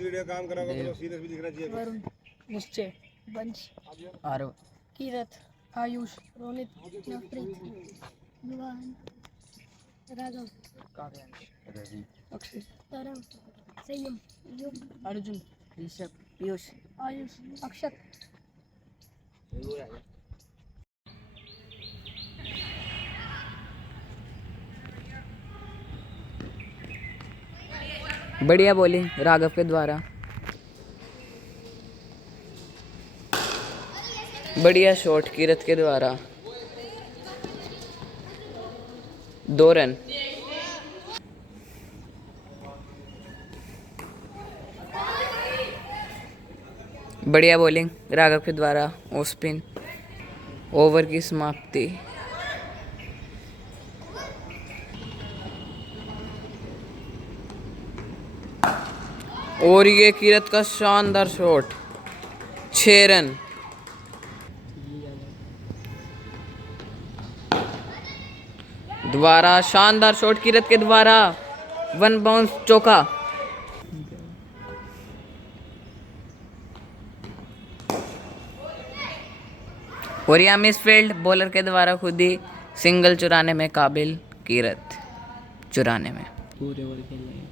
Video काम करा तो सीरियस भी दिखना चाहिए। वरुण, निश्चय, वंश, आरव, कीरत, आयुष, रोनित, नवप्रीत, युवान, राघव, काव्यांश, रवि, अक्षय, तरंग, संयम, युग, अर्जुन, ऋषभ, पीयूष, आयुष, अक्षत। बढ़िया बॉलिंग राघव के द्वारा। बढ़िया शॉट कीरत के द्वारा। 2 रन। बढ़िया बॉलिंग राघव के द्वारा। Off spin. ओवर की समाप्ति। और ये कीरत का शानदार शॉट। 6 रन। द्वारा शानदार शॉट कीरत के द्वारा। 1 बाउंस चौका। और यहाँ मिसफील्ड बॉलर के द्वारा खुद ही सिंगल चुराने में काबिल कीरत। चुराने में पूरे ओवर खेलने।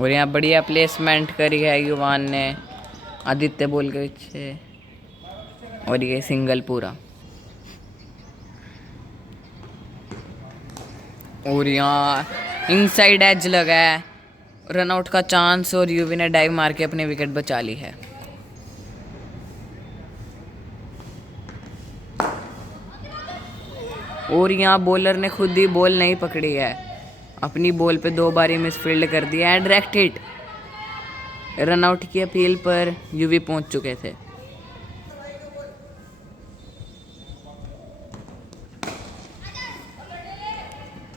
और यहाँ बढ़िया प्लेसमेंट करी है युवान ने आदित्य बॉल के पीछे। और ये सिंगल पूरा। और यहाँ इनसाइड एज लगा है। रनआउट का चांस और यूवी ने डाइव मार के अपनी विकेट बचा ली है। और यहाँ बॉलर ने खुद ही बॉल नहीं पकड़ी है। अपनी बॉल पे 2 बारी मिसफील्ड कर दिया है। Direct hit. रनआउट की अपील पर यूवी पहुंच चुके थे।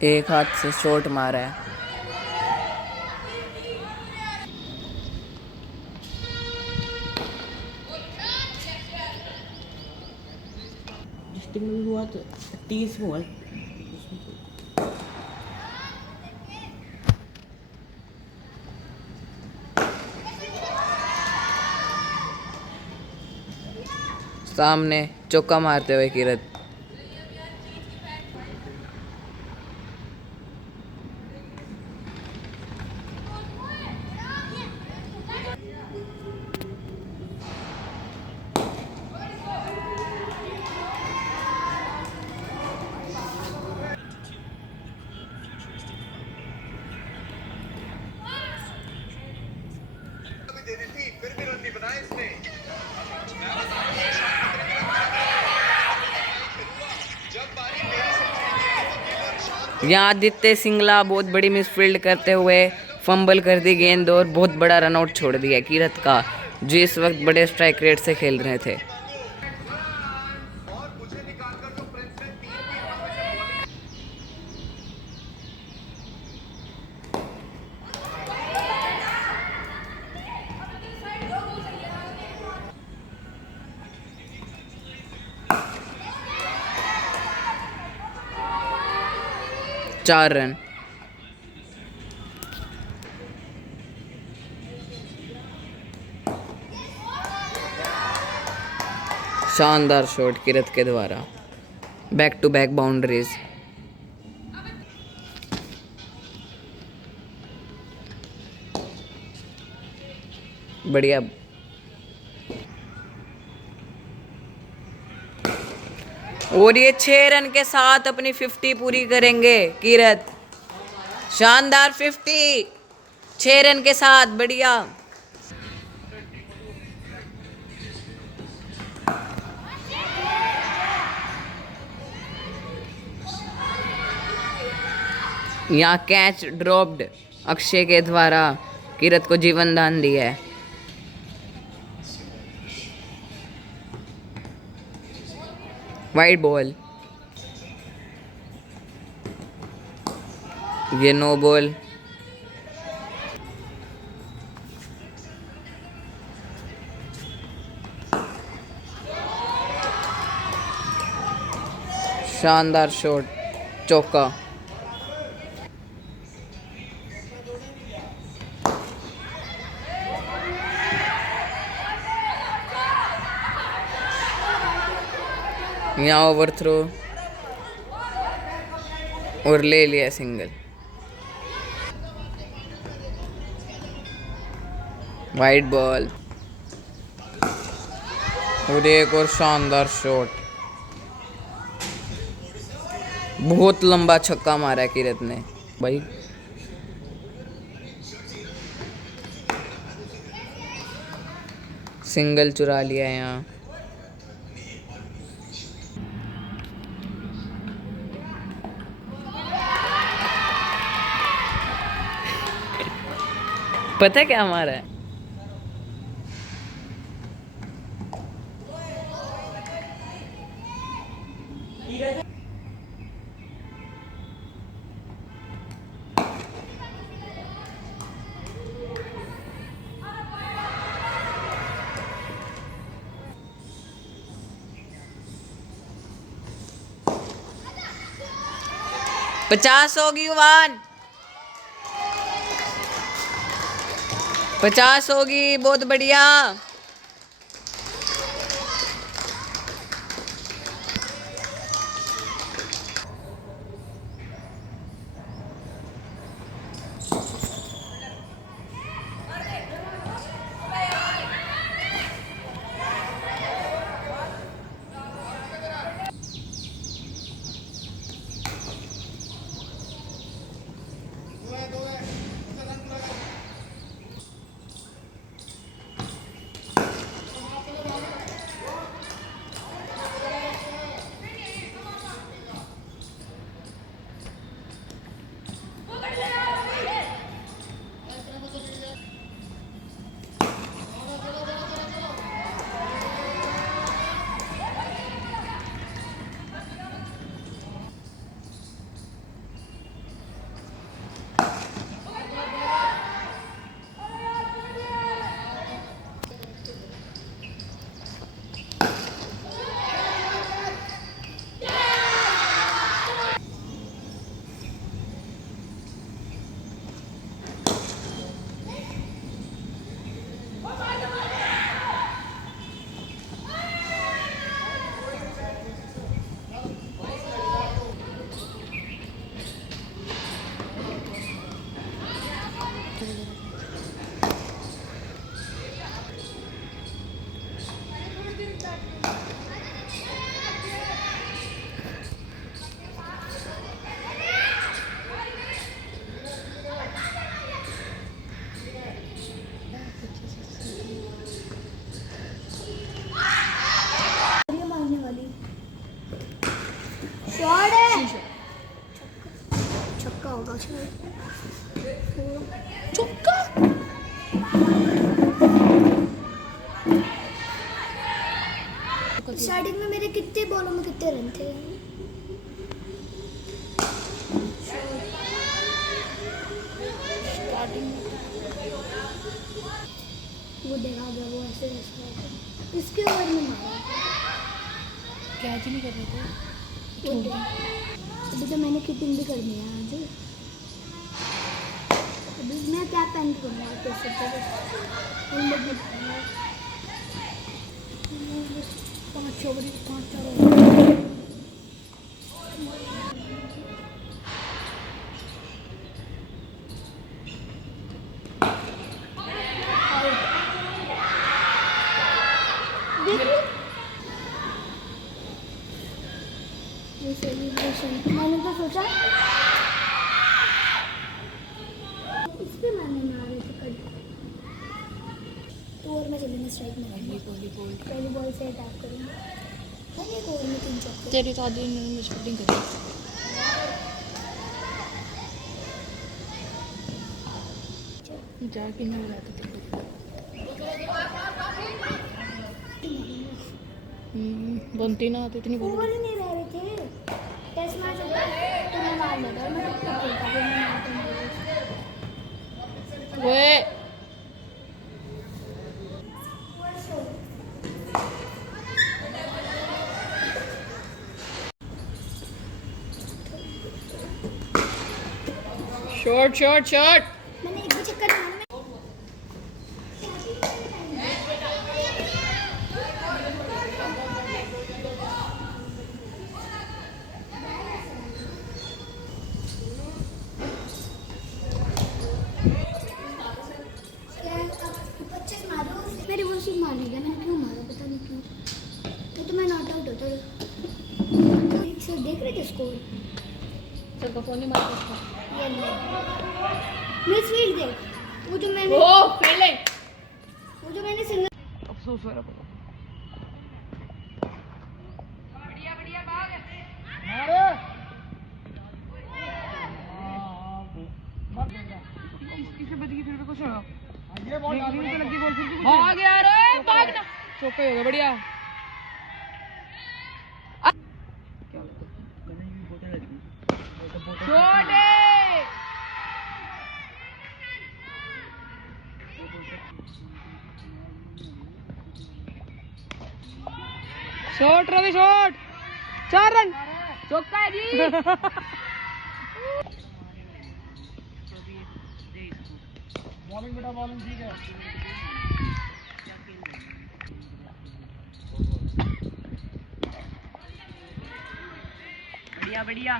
एक हाथ से शॉट मारा है। डिस्ट्रिक्ट में हुआ तो 30 हुआ। सामने चौका मारते हुए कीरत। यहाँ आदित्य सिंगला बहुत बड़ी मिसफील्ड करते हुए फंबल कर दी गेंद और बहुत बड़ा रनआउट छोड़ दिया कीरत का, जो इस वक्त बड़े स्ट्राइक रेट से खेल रहे थे। चार रन। शानदार शॉट कीरत के द्वारा। Back to back boundaries. बढ़िया। और ये 6 रन के साथ अपनी 50 पूरी करेंगे कीरत। शानदार 50 6 रन के साथ। बढ़िया। यहाँ कैच ड्रॉप्ड अक्षय के द्वारा कीरत को जीवन दान दिया है। Wide ball. ये नो बॉल। शानदार शॉट चौका। यहाँ ओवरथ्रो और ले लिया सिंगल। वाइड बॉल और एक और शानदार शॉट। बहुत लंबा छक्का मारा है किरत ने भाई। सिंगल चुरा लिया यहाँ। पता क्या हमारा है? पचास होगी वन, 50 होगी। बहुत बढ़िया। छक्का होगा चुक्का। स्टार्टिंग में मेरे कितने बॉलों में कितने रन थे? वो देखा गया, वो ऐसे इसके ओवर में मारा। कैच नहीं कर रहे थे। अभी तो मैंने किपिंग भी करनी है आज। अभी मैं क्या पहन के करूँगा कैसे पाँच ओवर 5-4 ओवर। मैंने तो सोचा इस पे मैंने मारे थे कल। तो ओवर में चलेंगे स्ट्राइक में। पहली बॉल से अटैक करेंगे। एक ओवर में 3 चौके। तेरी तो आधी मिस बैटिंग करी। जाके नहीं रहा था। बनती ना तो इतनी ओवर ही नहीं रह रहे थे। टेस्ट मैच होता है तो मैं मार लेता मैं तो खेलता फिर मैं मारता नहीं। ओए शॉट शॉट शॉट। मैंने एक भी चक्कर मारा। क्या अब 25 मारो, मेरे वो सिर्फ मार दिया, मैंने क्यों मारा पता नहीं क्यों। तो मैं नॉट आउट होता। सर देख रहे थे स्कोर? सर का फोन नहीं मार सकता। ये नहीं, मिस फील्ड देख, वो जो मैंने सिंगल अफसोस हो रहा है। भाग यार, भागना। चौका हो गया, बढ़िया। Shot Ravi, shot. 4 रन, चौका है जी। बॉलिंग बेटा बॉलिंग ठीक है। बढ़िया बढ़िया।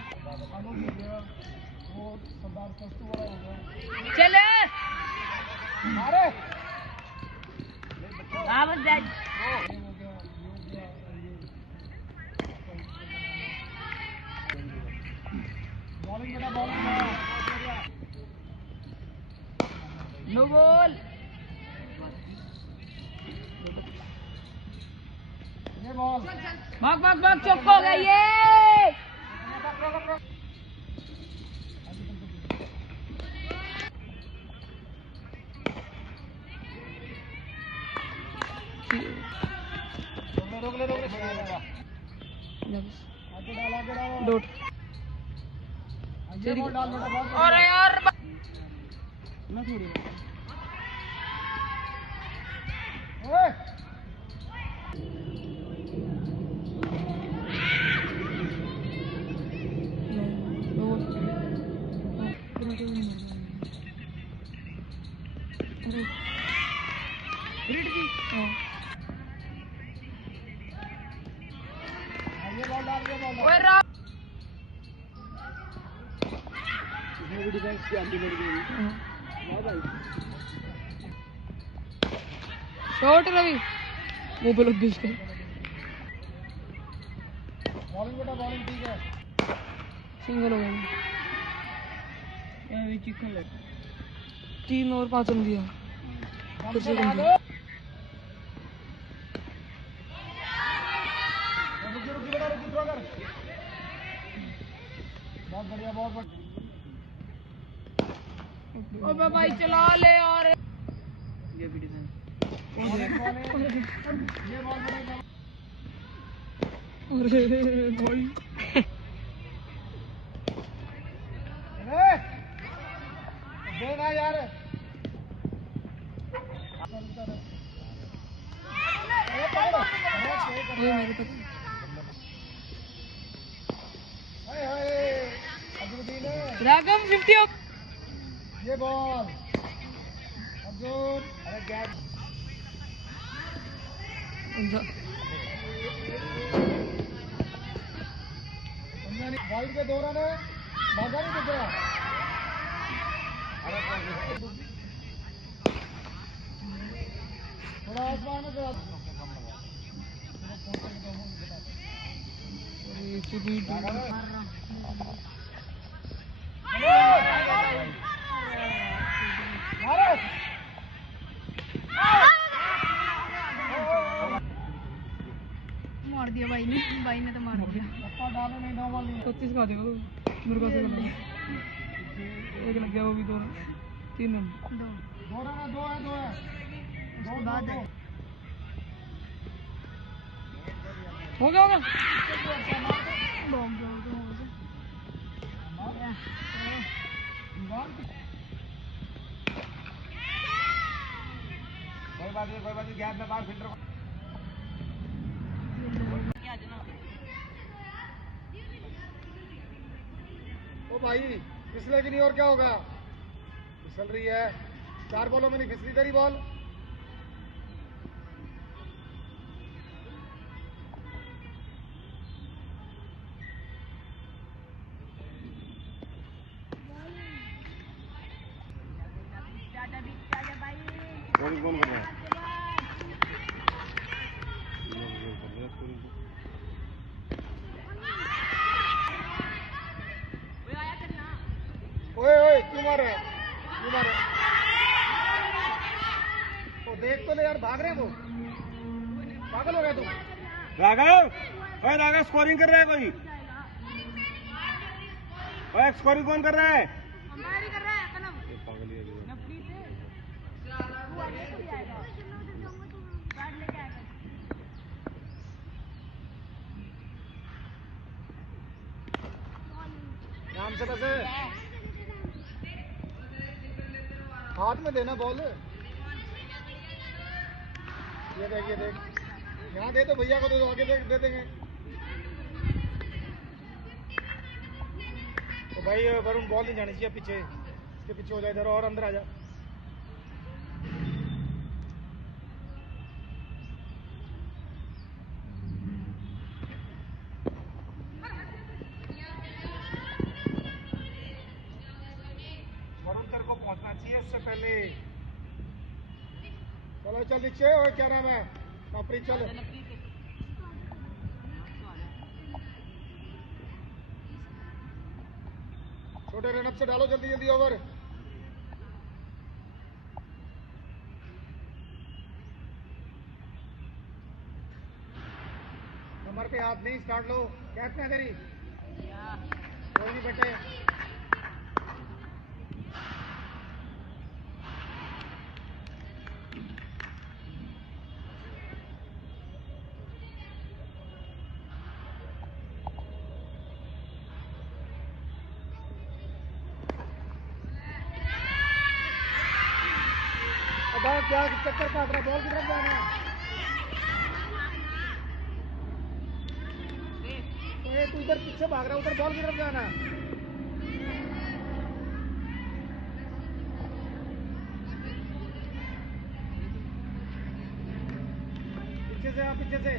वो सरदार कस्तू बड़ा हो गया। चले अरे वापस जा। बॉलिंग बेटा बॉलिंग। No ball. ये बॉल भाग भाग भाग, चौका हो गया ये। रोक ले आगे डाल डॉट। ये बॉल डाल बेटा बॉल। अरे यार, ना थोड़ी ओए ये बॉल डाल इसमें भी डिफेंस की आंटी लड़ गई। वाह भाई शॉट रवि, वो बोलो बिल्कुल। बॉलिंग बेटा बॉलिंग ठीक है। सिंगल हो गया। 3 और 5 रन दिया। फिर से रन दिया। रुकी बेटा रुकी थ्रो कर। बहुत बढ़िया बहुत बढ़िया। ओबे भाई चला ले यार। ये भी डिफेंस। ये बॉल बड़ा अरे भाई, अरे देना यार। ये मेरे तक। राघव 50 अप। ये बॉल अर्जुन। अरे गैप वाइड के 2 रन है। मजा नहीं दिख रहा। थोड़ा आसमान में करा। मार दिया भाई ने तो मार दिया। डालो नहीं दो बॉल नहीं। 25 का देगा तो मेरे को ऐसे करना। एक लग गया, वो भी 2 रन, 3 रन। 2 रन है 2 है 2 है। दो बाद है। हो गया होगा। कोई बात नहीं गैप में बाहर फिल्टर। ओ भाई फिसलेगी नहीं और क्या होगा। फिसल रही है। 4 बॉलों में नहीं फिसली तेरी बॉल। बॉलिंग कौन कर रहा है? ओए ओए क्यों मार रहा है? क्यों मार रहा है? तो देख तो ले यार, भाग रहे हैं वो। पागल हो गया तू? राघव, ओए राघव स्कोरिंग कर रहा है कोई? ओए स्कोरिंग कौन कर रहा है? अंपायर ही कर रहा है कलम। ये पागल ही है जो। नफरीत है। तू आगे तो आएगा। बैट लेके आएगा। नाम से बस हाथ में देना बॉल। ये देख, ये देख, यहाँ दे तो भैया को तो आगे दे देंगे। तो भाई वरुण बॉल नहीं जानी चाहिए पीछे, इसके पीछे हो जाए इधर और अंदर आ जा। वरुण तेरे को पहुंचना चाहिए उससे पहले। चलो चल नीचे। और क्या नाम है? नौकरी चल। छोटे रनअप से डालो जल्दी जल्दी ओवर। कमर पे हाथ नहीं, स्टार्ट लो। कैच में तेरी कोई नहीं बेटे। अब क्या चक्कर काट रहा? बॉल की तरफ जाना है। तू इधर पीछे भाग रहा है, उधर बॉल की तरफ जाना है। पीछे से आ, पीछे से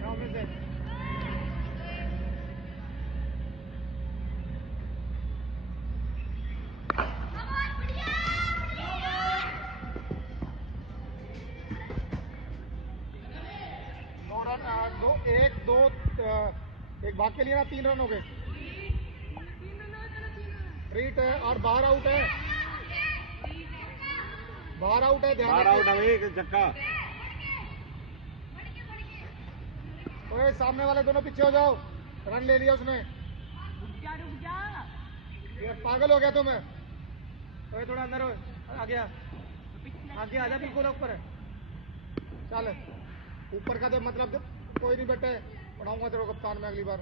सामने से। दो एक दो एक भाग के लिए ना 3 रन हो गए। रीट है और बाहर आउट है। बाहर आउट है, ध्यान रखिए। चक्का। ओए सामने वाले दोनों पीछे हो जाओ। रन ले लिया उसने। रुक जा। ये पागल हो गया तुम। ओए थोड़ा अंदर हो। आ गया, आगे आजा, बिल्कुल ऊपर है। चल ऊपर का दे, मतलब कोई नहीं बेटे, पढ़ाऊंगा तेरे को कप्तान में अगली बार।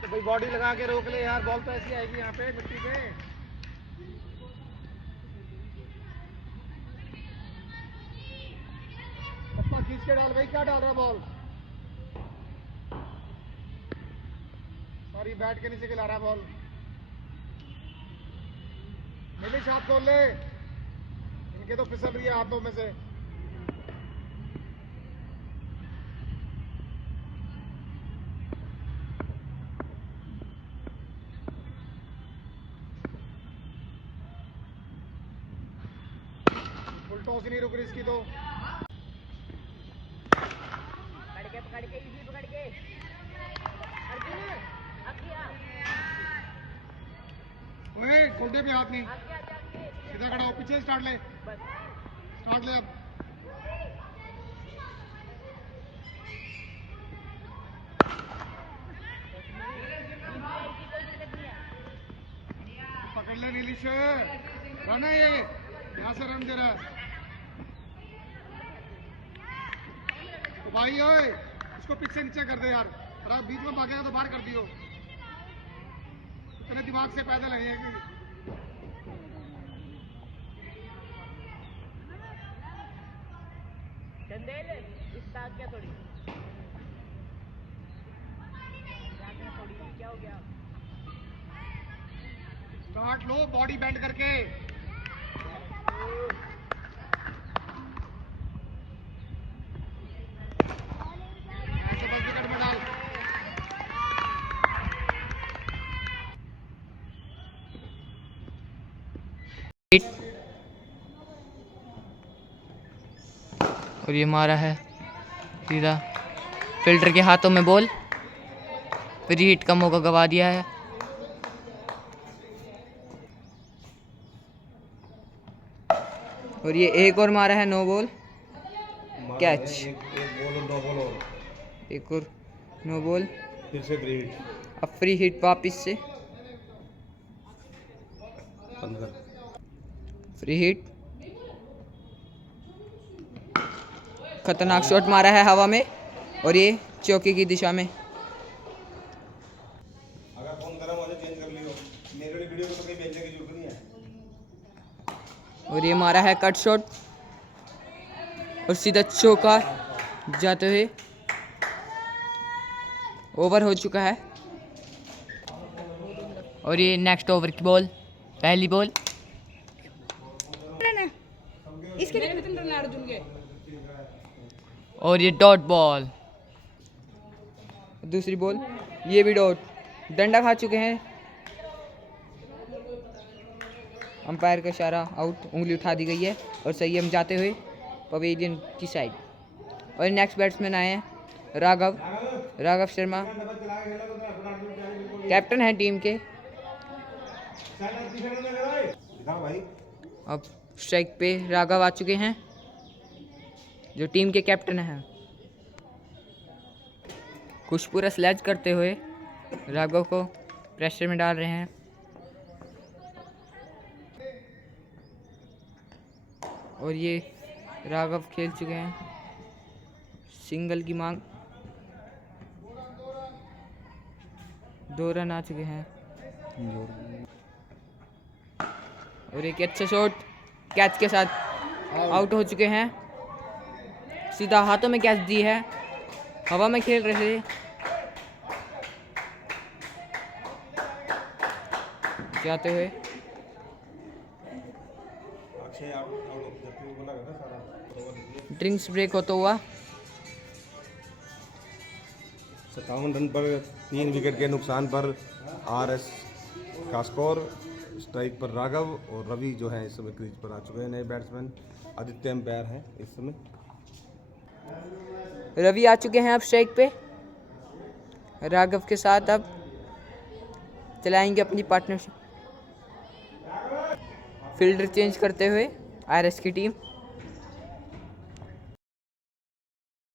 तो भाई बॉडी लगा के रोक ले यार, बॉल तो ऐसी आएगी यहाँ पे मिट्टी पे। पप्पा खींच के डाल भाई, क्या डाल रहा है बॉल? सॉरी, बैट के नीचे गिरा रहा है बॉल। नीलिश हाथ खोल ले, इनके तो फिसल रही है हाथों में से। फुल टॉस ही नहीं रुक रही इसकी तो। पकड़ के इसी पकड़ के। अर्जुन ओए गोल्डे पे हाथ नहीं, सीधा खड़ा हो, पीछे स्टार्ट ले, स्टार्ट ले अब। पकड़ ले नीलिश, रन है ये, यहाँ से रन दे रहा है। तो भाई ओए इसको पीछे नीचे कर दे यार, अरे बीच में भागेगा तो बाहर कर दियो। इतने दिमाग से पैदल है कि चंदेल इस ताक क्या थोड़ी क्या हो गया? स्टार्ट लो, बॉडी बेंड करके। ऐसे बस विकेट में डाल। और ये मारा है सीधा फील्डर के हाथों में बॉल। फ्री हिट का मौका गवा दिया है। और ये एक और मारा है, नो बॉल कैच। एक बॉल और 9 बॉल और एक और नो बॉल। फिर से फ्री हिट अब फ्री हिट वापिस से बंद कर। Free hit. खतरनाक शॉट मारा है हवा में और ये चौके की दिशा में। अगर फोन करा मुझे चेंज कर लियो, मेरे वाली वीडियो को तो कहीं भेजने की जरूरत नहीं है। और ये मारा है कट शॉट और सीधा चौका जाते हुए ओवर हो चुका है। और ये नेक्स्ट ओवर की बॉल, पहली बॉल। और ये डॉट बॉल, दूसरी बॉल, ये भी डॉट। डंडा खा चुके हैं। अंपायर का इशारा, आउट, उंगली उठा दी गई है और सही हम जाते हुए पवेलियन की साइड। और नेक्स्ट बैट्समैन आए हैं राघव शर्मा, कैप्टन है टीम के। अब स्ट्राइक पे राघव आ चुके हैं जो टीम के कैप्टन हैं। कुछ पूरा स्लैज करते हुए राघव को प्रेशर में डाल रहे हैं। और ये राघव खेल चुके हैं, सिंगल की मांग, 2 रन आ चुके हैं। और एक अच्छा शॉट कैच के साथ आउट हो चुके हैं। सीधा हाथों में कैच दी है, हवा में खेल रहे थे। जाते हुए ड्रिंक्स ब्रेक होता हुआ 57 रन पर 3 विकेट के नुकसान पर RS का स्कोर। स्ट्राइक पर राघव और रवि जो है इस समय क्रीज पर आ चुके हैं। नए बैट्समैन आदित्य एम्पायर हैं इस समय। रवि आ चुके हैं अब स्ट्राइक पे। राघव के साथ अब चलाएंगे अपनी पार्टनरशिप। फील्डर चेंज करते हुए RS की टीम।